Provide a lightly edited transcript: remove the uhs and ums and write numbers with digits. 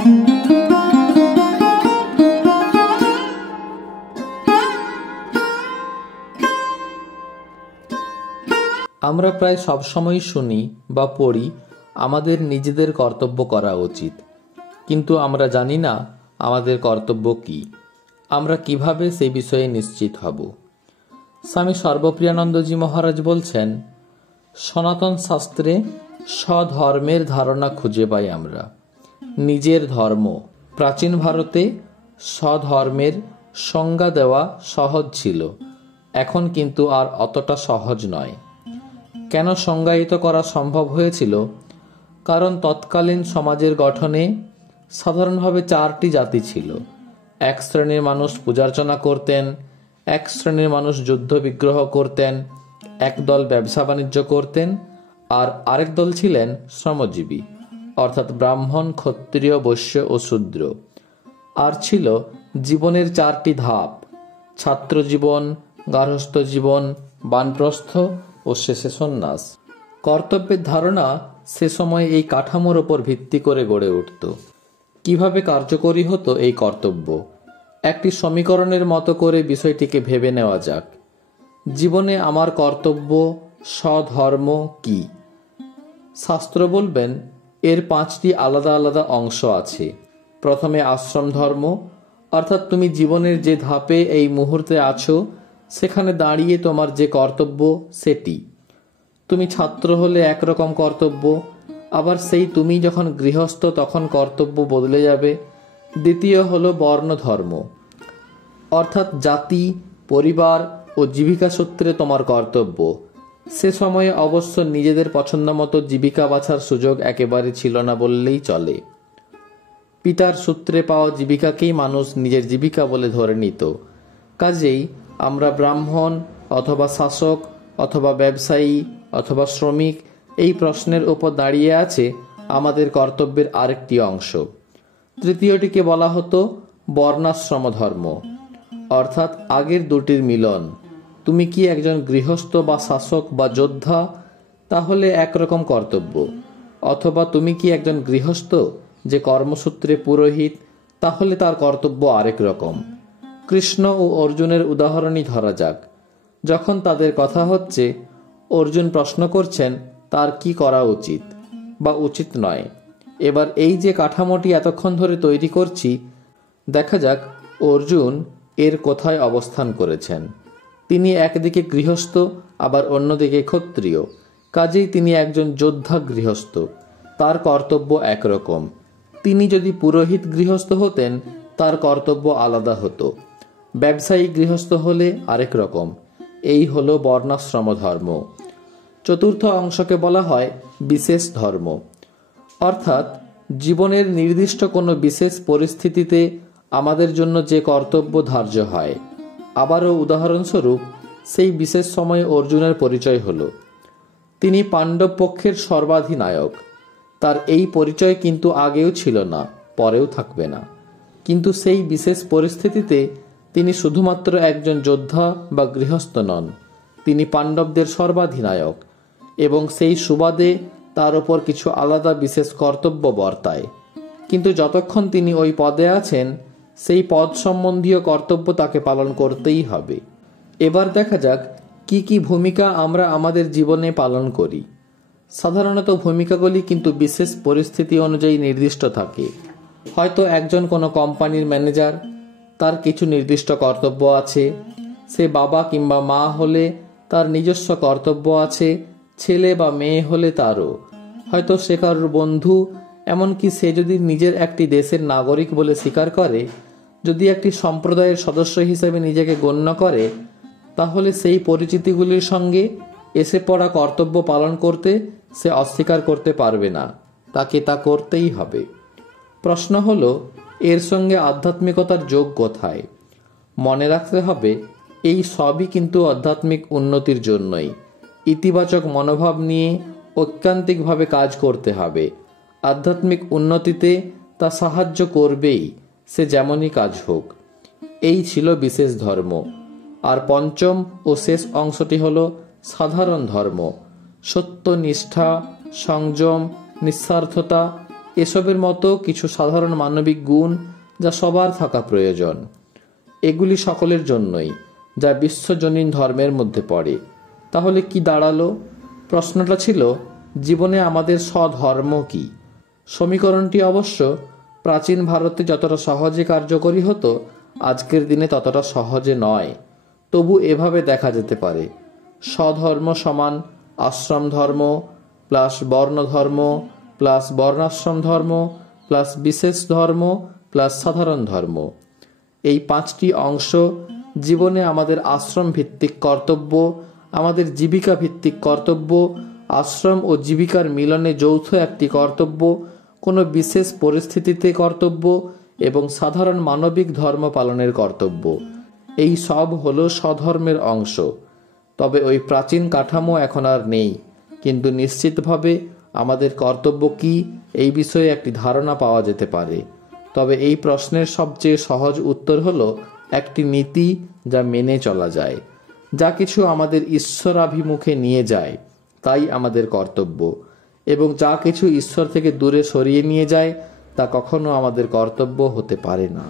আমরা প্রায় সবসময় শুনি বা পড়ি আমাদের নিজেদের কর্তব্য করা উচিত, কিন্তু আমরা জানি না আমাদের কর্তব্য কি, আমরা কিভাবে সেই বিষয়ে নিশ্চিত হব। স্বামী সর্বপ্রিয়ানন্দজি মহারাজ বলছেন, সনাতন শাস্ত্রে স্বধর্মের ধারণা খুঁজে পাই আমরা। নিজের ধর্ম। প্রাচীন ভারতে স্বধর্মের সংজ্ঞা দেওয়া সহজ ছিল, এখন কিন্তু আর অতটা সহজ নয়। কেন সংজ্ঞায়িত করা সম্ভব হয়েছিল? কারণ তৎকালীন সমাজের গঠনে সাধারণভাবে 4টি জাতি ছিল। এক শ্রেণীর মানুষ পূজার্চনা করতেন, এক শ্রেণীর মানুষ যুদ্ধ বিগ্রহ করতেন, এক দল ব্যবসা বাণিজ্য করতেন, আর আরেক দল ছিলেন শ্রমজীবী, অর্থাৎ ব্রাহ্মণ, ক্ষত্রিয়, বৈশ্য ও শূদ্র। আর ছিল জীবনের 4টি ধাপ: ছাত্র জীবন, গার্হস্থ্য জীবন, বানপ্রস্থ ও শেষে সন্ন্যাস। কর্তব্যের ধারণা সে সময় এই কাঠামোর ওপর ভিত্তি করে গড়ে উঠত। কিভাবে কার্যকরী হতো এই কর্তব্য? একটি সমীকরণের মতো করে বিষয়টিকে ভেবে নেওয়া যাক। জীবনে আমার কর্তব্য, স্বধর্ম কি? শাস্ত্র বলবেন এর 5টি আলাদা আলাদা অংশ আছে। প্রথমে আশ্রম ধর্ম, অর্থাৎ তুমি জীবনের যে ধাপে এই মুহূর্তে আছো সেখানে দাঁড়িয়ে তোমার যে কর্তব্য সেটি। তুমি ছাত্র হলে একরকম কর্তব্য, আবার সেই তুমি যখন গৃহস্থ তখন কর্তব্য বদলে যাবে। দ্বিতীয় হলো বর্ণ ধর্ম, অর্থাৎ জাতি, পরিবার ও জীবিকা সূত্রে তোমার কর্তব্য। সে সময়ে অবশ্য নিজেদের পছন্দ মতো জীবিকা বাছার সুযোগ একেবারে ছিল না বললেই চলে। পিতার সূত্রে পাওয়া জীবিকাকেই মানুষ নিজের জীবিকা বলে ধরে নিত। কাজেই আমরা ব্রাহ্মণ অথবা শাসক অথবা ব্যবসায়ী অথবা শ্রমিক, এই প্রশ্নের উপর দাঁড়িয়ে আছে আমাদের কর্তব্যের আরেকটি অংশ। তৃতীয়টিকে বলা হতো বর্ণাশ্রম ধর্ম, অর্থাৎ আগের দুটির মিলন। তুমি কি একজন গৃহস্থ বা শাসক বা যোদ্ধা, তাহলে একরকম কর্তব্য, অথবা তুমি কি একজন গৃহস্থ যে কর্মসূত্রে পুরোহিত, তাহলে তার কর্তব্য আরেক রকম। কৃষ্ণ ও অর্জুনের উদাহরণই ধরা যাক। যখন তাদের কথা হচ্ছে, অর্জুন প্রশ্ন করছেন তার কি করা উচিত বা উচিত নয়। এবার এই যে কাঠামোটি এতক্ষণ ধরে তৈরি করছি, দেখা যাক অর্জুন এর কোথায় অবস্থান করেছেন। তিনি একদিকে গৃহস্থ, আবার অন্যদিকে ক্ষত্রিয়। কাজেই তিনি একজন যোদ্ধা গৃহস্থ, তার কর্তব্য একরকম। তিনি যদি পুরোহিত গৃহস্থ হতেন তার কর্তব্য আলাদা হতো। ব্যবসায়ী গৃহস্থ হলে আরেক রকম। এই হলো বর্ণাশ্রম ধর্ম। চতুর্থ অংশকে বলা হয় বিশেষ ধর্ম, অর্থাৎ জীবনের নির্দিষ্ট কোনো বিশেষ পরিস্থিতিতে আমাদের জন্য যে কর্তব্য ধার্য হয়। আবারও উদাহরণস্বরূপ সেই বিশেষ সময়ে অর্জুনের পরিচয় হলো তিনি পাণ্ডব পক্ষের সর্বাধিনায়ক। তার এই পরিচয় কিন্তু আগেও ছিল না, পরেও থাকবে না। কিন্তু সেই বিশেষ পরিস্থিতিতে তিনি শুধুমাত্র একজন যোদ্ধা বা গৃহস্থ নন, তিনি পাণ্ডবদের সর্বাধিনায়ক, এবং সেই সুবাদে তার ওপর কিছু আলাদা বিশেষ কর্তব্য বর্তায়। কিন্তু যতক্ষণ তিনি ওই পদে আছেন সেই পদ সম্বন্ধীয় কর্তব্য তাকে পালন করতেই হবে। এবার দেখা যাক কি কি ভূমিকা আমরা আমাদের জীবনে পালন করি। সাধারণত ভূমিকাগুলি কিন্তু বিশেষ পরিস্থিতি অনুযায়ী নির্দিষ্ট থাকে। হয়তো একজন কোনো কোম্পানির ম্যানেজার, তার কিছু নির্দিষ্ট কর্তব্য আছে। সে বাবা কিংবা মা হলে তার নিজস্ব কর্তব্য আছে, ছেলে বা মেয়ে হলে তারও। হয়তো সে কারোর বন্ধু, এমনকি সে যদি নিজের একটি দেশের নাগরিক বলে স্বীকার করে, যদি একটি সম্প্রদায়ের সদস্য হিসেবে নিজেকে গণ্য করে, তাহলে সেই পরিচিতিগুলির সঙ্গে এসে পড়া কর্তব্য পালন করতে সে অস্বীকার করতে পারবে না, তাকে তা করতেই হবে। প্রশ্ন হলো এর সঙ্গে আধ্যাত্মিকতার যোগ কোথায়? মনে রাখতে হবে এই সবই কিন্তু আধ্যাত্মিক উন্নতির জন্যই। ইতিবাচক মনোভাব নিয়ে ঐকান্তিকভাবে কাজ করতে হবে। আধ্যাত্মিক উন্নতিতে তা সাহায্য করবেই, সে যেমনই কাজ হোক। এই ছিল বিশেষ ধর্ম। আর পঞ্চম ও শেষ অংশটি হলো সাধারণ ধর্ম। সত্য, নিষ্ঠা, সংযম, নিঃস্বার্থতা, এসবের মতো কিছু সাধারণ মানবিক গুণ যা সবার থাকা প্রয়োজন। এগুলি সকলের জন্যই, যা বিশ্বজনীন ধর্মের মধ্যে পড়ে। তাহলে কি দাঁড়ালো? প্রশ্নটা ছিল, জীবনে আমাদের স্বধর্ম কি? সমীকরণটি অবশ্য প্রাচীন ভারতে যতটা সহজে কার্যকরী হতো, আজকের দিনে ততটা সহজে নয়। তবু এভাবে দেখা যেতে পারে: স্বধর্ম সমান আশ্রম ধর্ম প্লাস বর্ণ ধর্ম প্লাস বর্ণাশ্রম ধর্ম প্লাস বিশেষ ধর্ম প্লাস সাধারণ ধর্ম। এই 5টি অংশ জীবনে আমাদের আশ্রম ভিত্তিক কর্তব্য, আমাদের জীবিকা ভিত্তিক কর্তব্য, আশ্রম ও জীবিকার মিলনে যৌথ একটি কর্তব্য, কোনো বিশেষ পরিস্থিতিতে কর্তব্য এবং সাধারণ মানবিক ধর্ম পালনের কর্তব্য। এই সব হলো স্বধর্মের অংশ। তবে ওই প্রাচীন কাঠামো এখন আর নেই, কিন্তু নিশ্চিতভাবে আমাদের কর্তব্য কি এই বিষয়ে একটি ধারণা পাওয়া যেতে পারে। তবে এই প্রশ্নের সবচেয়ে সহজ উত্তর হলো একটি নীতি যা মেনে চলা যায়, যা কিছু আমাদের ঈশ্বরাভিমুখে নিয়ে যায়, তাই আমাদের কর্তব্য, এবং যা কিছু ঈশ্বর থেকে দূরে সরিয়ে নিয়ে যায় তা কখনো আমাদের কর্তব্য হতে পারে না।